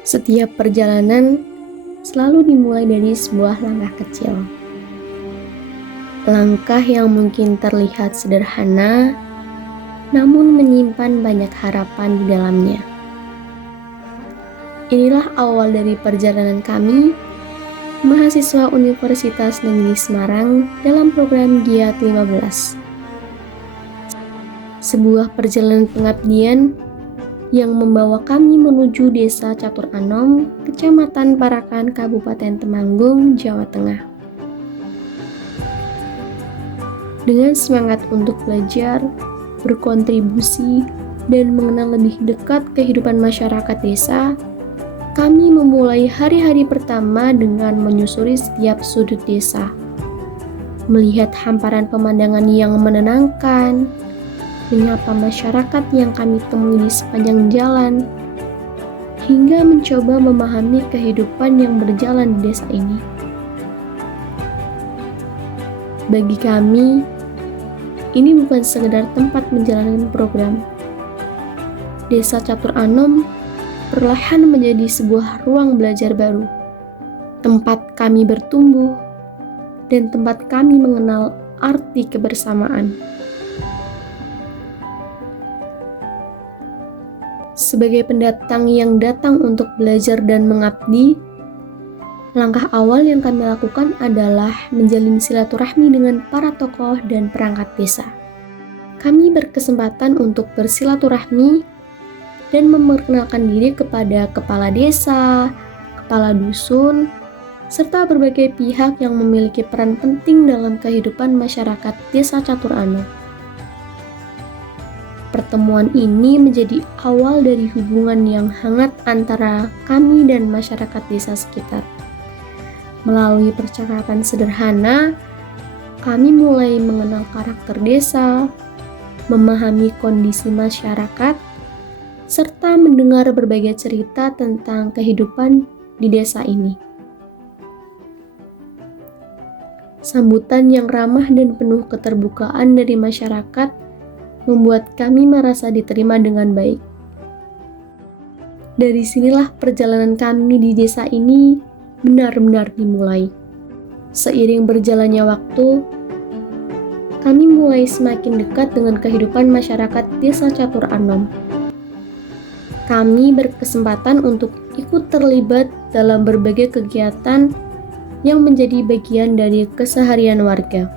Setiap perjalanan selalu dimulai dari sebuah langkah kecil. Langkah yang mungkin terlihat sederhana, namun menyimpan banyak harapan di dalamnya. Inilah awal dari perjalanan kami, mahasiswa Universitas Negeri Semarang dalam program Giat 15. Sebuah perjalanan pengabdian yang membawa kami menuju Desa Catur Anom, Kecamatan Parakan, Kabupaten Temanggung, Jawa Tengah. Dengan semangat untuk belajar, berkontribusi, dan mengenal lebih dekat kehidupan masyarakat desa, kami memulai hari-hari pertama dengan menyusuri setiap sudut desa, melihat hamparan pemandangan yang menenangkan, menyapa masyarakat yang kami temui di sepanjang jalan, hingga mencoba memahami kehidupan yang berjalan di desa ini. Bagi kami, ini bukan sekedar tempat menjalankan program. Desa Catur Anom perlahan menjadi sebuah ruang belajar baru, tempat kami bertumbuh, dan tempat kami mengenal arti kebersamaan. Sebagai pendatang yang datang untuk belajar dan mengabdi, langkah awal yang kami lakukan adalah menjalin silaturahmi dengan para tokoh dan perangkat desa. Kami berkesempatan untuk bersilaturahmi dan memperkenalkan diri kepada kepala desa, kepala dusun, serta berbagai pihak yang memiliki peran penting dalam kehidupan masyarakat Desa Catur Anom. Pertemuan ini menjadi awal dari hubungan yang hangat antara kami dan masyarakat desa sekitar. Melalui percakapan sederhana, kami mulai mengenal karakter desa, memahami kondisi masyarakat, serta mendengar berbagai cerita tentang kehidupan di desa ini. Sambutan yang ramah dan penuh keterbukaan dari masyarakat membuat kami merasa diterima dengan baik. Dari sinilah perjalanan kami di desa ini benar-benar dimulai. Seiring berjalannya waktu, kami mulai semakin dekat dengan kehidupan masyarakat Desa Catur Anom. Kami berkesempatan untuk ikut terlibat dalam berbagai kegiatan yang menjadi bagian dari keseharian warga.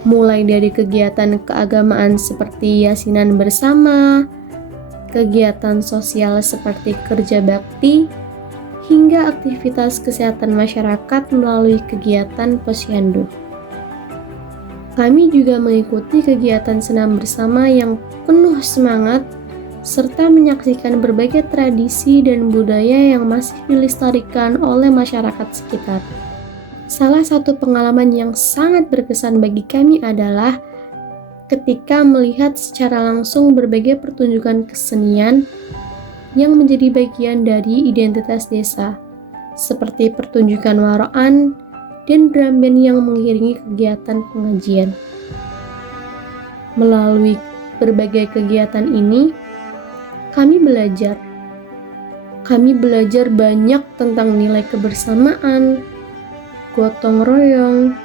Mulai dari kegiatan keagamaan seperti yasinan bersama, kegiatan sosial seperti kerja bakti, hingga aktivitas kesehatan masyarakat melalui kegiatan posyandu. Kami juga mengikuti kegiatan senam bersama yang penuh semangat, serta menyaksikan berbagai tradisi dan budaya yang masih dilestarikan oleh masyarakat sekitar. Salah satu pengalaman yang sangat berkesan bagi kami adalah ketika melihat secara langsung berbagai pertunjukan kesenian yang menjadi bagian dari identitas desa, seperti pertunjukan waroan dan drum band yang mengiringi kegiatan pengajian. Melalui berbagai kegiatan ini, kami belajar banyak tentang nilai kebersamaan, gotong royong,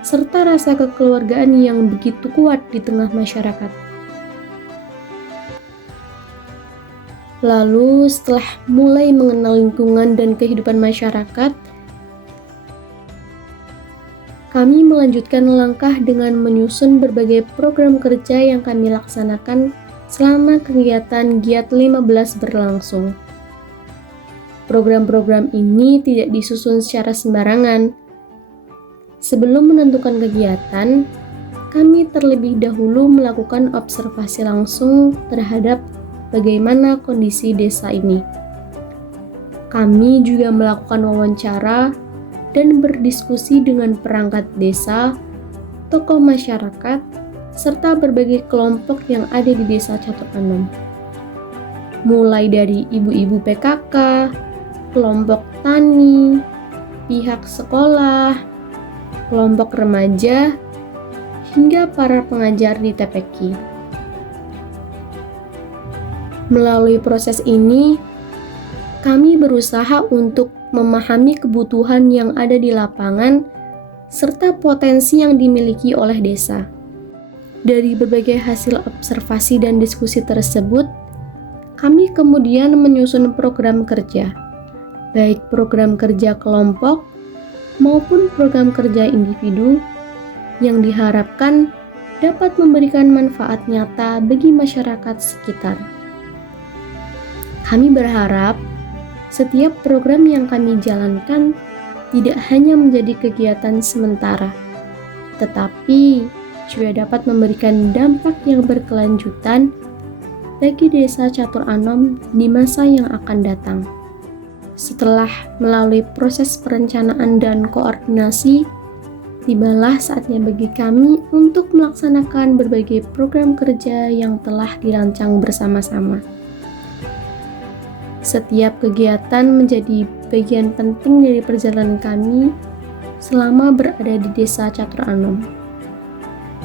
serta rasa kekeluargaan yang begitu kuat di tengah masyarakat. Lalu setelah mulai mengenal lingkungan dan kehidupan masyarakat, kami melanjutkan langkah dengan menyusun berbagai program kerja yang kami laksanakan selama kegiatan Giat 15 berlangsung. Program-program ini tidak disusun secara sembarangan. Sebelum menentukan kegiatan, kami terlebih dahulu melakukan observasi langsung terhadap bagaimana kondisi desa ini. Kami juga melakukan wawancara dan berdiskusi dengan perangkat desa, tokoh masyarakat, serta berbagai kelompok yang ada di Desa Catur Anom. Mulai dari ibu-ibu PKK, kelompok tani, pihak sekolah, kelompok remaja, hingga para pengajar di TPQ. Melalui proses ini, kami berusaha untuk memahami kebutuhan yang ada di lapangan serta potensi yang dimiliki oleh desa. Dari berbagai hasil observasi dan diskusi tersebut, kami kemudian menyusun program kerja, baik program kerja kelompok maupun program kerja individu yang diharapkan dapat memberikan manfaat nyata bagi masyarakat sekitar. Kami berharap setiap program yang kami jalankan tidak hanya menjadi kegiatan sementara, tetapi juga dapat memberikan dampak yang berkelanjutan bagi Desa Catur Anom di masa yang akan datang. Setelah melalui proses perencanaan dan koordinasi, tibalah saatnya bagi kami untuk melaksanakan berbagai program kerja yang telah dirancang bersama-sama. Setiap kegiatan menjadi bagian penting dari perjalanan kami selama berada di Desa Catur Anom.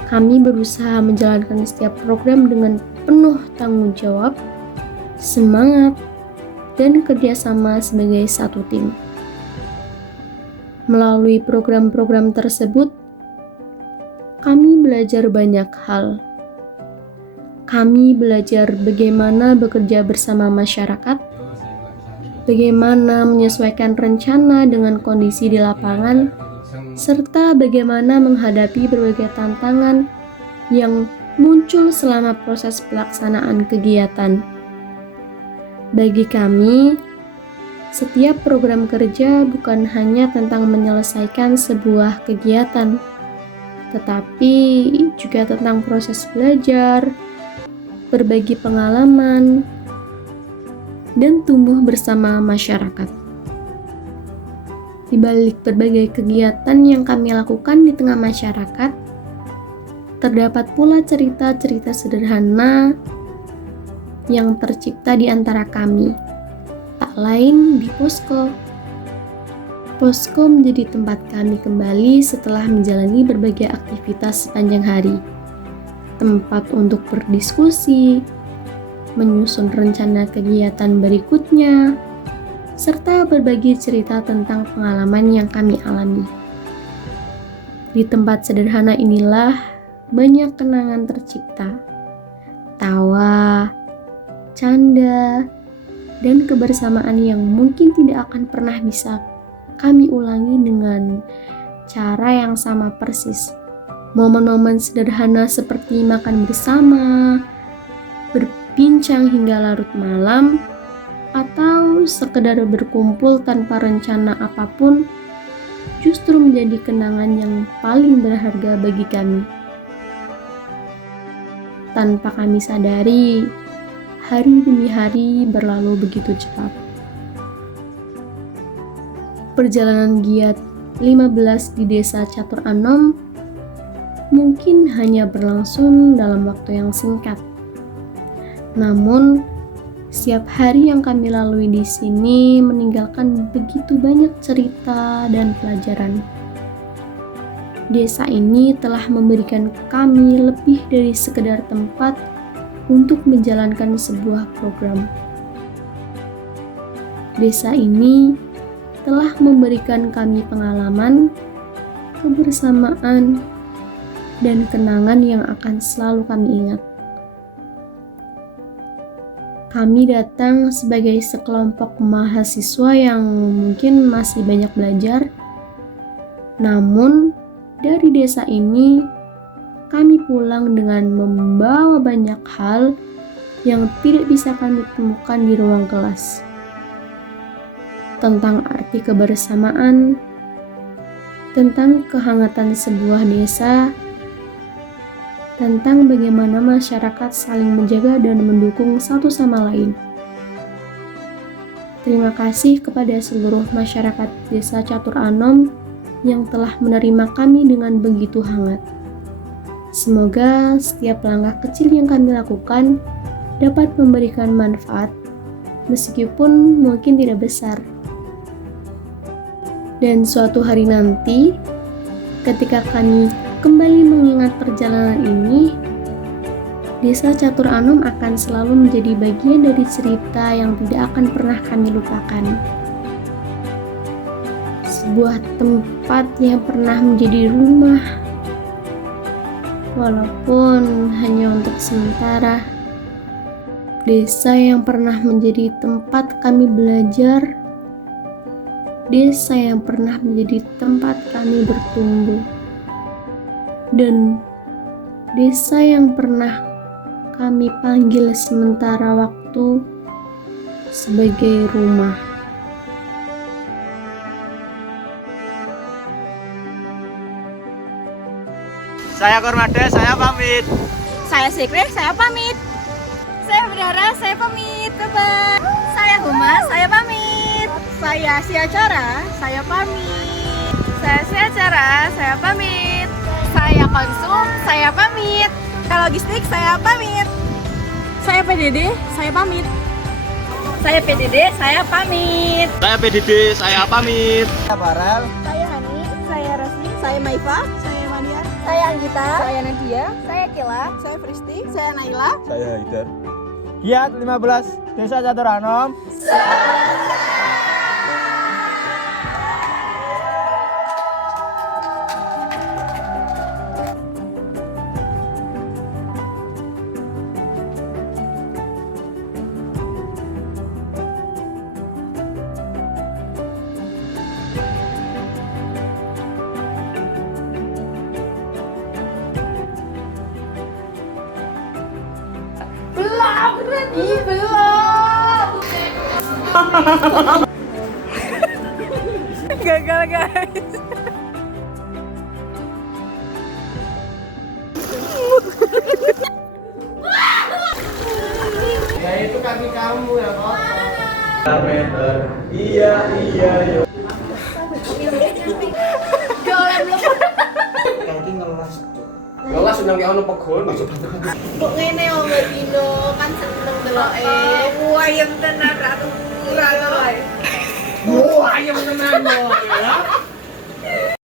Kami berusaha menjalankan setiap program dengan penuh tanggung jawab, semangat, dan kerjasama sebagai satu tim. Melalui program-program tersebut, kami belajar banyak hal. Kami belajar bagaimana bekerja bersama masyarakat, bagaimana menyesuaikan rencana dengan kondisi di lapangan, serta bagaimana menghadapi berbagai tantangan yang muncul selama proses pelaksanaan kegiatan. Bagi kami, setiap program kerja bukan hanya tentang menyelesaikan sebuah kegiatan, tetapi juga tentang proses belajar, berbagi pengalaman, dan tumbuh bersama masyarakat. Di balik berbagai kegiatan yang kami lakukan di tengah masyarakat, terdapat pula cerita-cerita sederhana yang tercipta di antara kami, tak lain di posko. Posko menjadi tempat kami kembali setelah menjalani berbagai aktivitas sepanjang hari. Tempat untuk berdiskusi, menyusun rencana kegiatan berikutnya, serta berbagi cerita tentang pengalaman yang kami alami. Di tempat sederhana inilah banyak kenangan tercipta, tawa, canda, dan kebersamaan yang mungkin tidak akan pernah bisa kami ulangi dengan cara yang sama persis. Momen-momen sederhana seperti makan bersama, berbincang hingga larut malam, atau sekedar berkumpul tanpa rencana apapun justru menjadi kenangan yang paling berharga bagi kami. Tanpa kami sadari, hari demi hari berlalu begitu cepat. Perjalanan giat 15 di Desa Catur Anom mungkin hanya berlangsung dalam waktu yang singkat. Namun, setiap hari yang kami lalui di sini meninggalkan begitu banyak cerita dan pelajaran. Desa ini telah memberikan kami lebih dari sekedar tempat untuk menjalankan sebuah program. Desa ini telah memberikan kami pengalaman, kebersamaan, dan kenangan yang akan selalu kami ingat. Kami datang sebagai sekelompok mahasiswa yang mungkin masih banyak belajar, namun dari desa ini kami pulang dengan membawa banyak hal yang tidak bisa kami temukan di ruang kelas. Tentang arti kebersamaan, tentang kehangatan sebuah desa, tentang bagaimana masyarakat saling menjaga dan mendukung satu sama lain. Terima kasih kepada seluruh masyarakat Desa Catur Anom yang telah menerima kami dengan begitu hangat. Semoga setiap langkah kecil yang kami lakukan dapat memberikan manfaat, meskipun mungkin tidak besar. Dan suatu hari nanti, ketika kami kembali mengingat perjalanan ini, Desa Catur Anom akan selalu menjadi bagian dari cerita yang tidak akan pernah kami lupakan. Sebuah tempat yang pernah menjadi rumah, walaupun hanya untuk sementara. Desa yang pernah menjadi tempat kami belajar, desa yang pernah menjadi tempat kami bertumbuh, dan desa yang pernah kami panggil sementara waktu sebagai rumah. Saya Kormada, saya pamit. Saya Sikri, saya pamit. Saya Bidara, saya pamit. Bye-bye. Saya Huma, saya pamit. Saya Siacara, saya pamit. Saya Siacara, saya pamit. Saya Konsum, saya pamit. Saya Logistik, saya pamit. Saya PDD, saya pamit. Saya PDD, saya pamit. Saya PDD, saya pamit. Saya Farel. Saya Hani, saya Rasmi, saya Maifa, saya Mania, saya Anggita, saya Nadia, saya Kila, saya Fristi, saya Naila, Saya Haidar. Giat 15 Desa Catur Anom. Gagal guys. Ya itu kaki kamu ya kotor. Meter. Iya. Yo. Kaki ngelas. Ngelas nang ki ono pegol. Kok ngene wong Dino kan seneng deloke. Ayem tenan ratu ora lho. Wah, ayam tenan lho ya.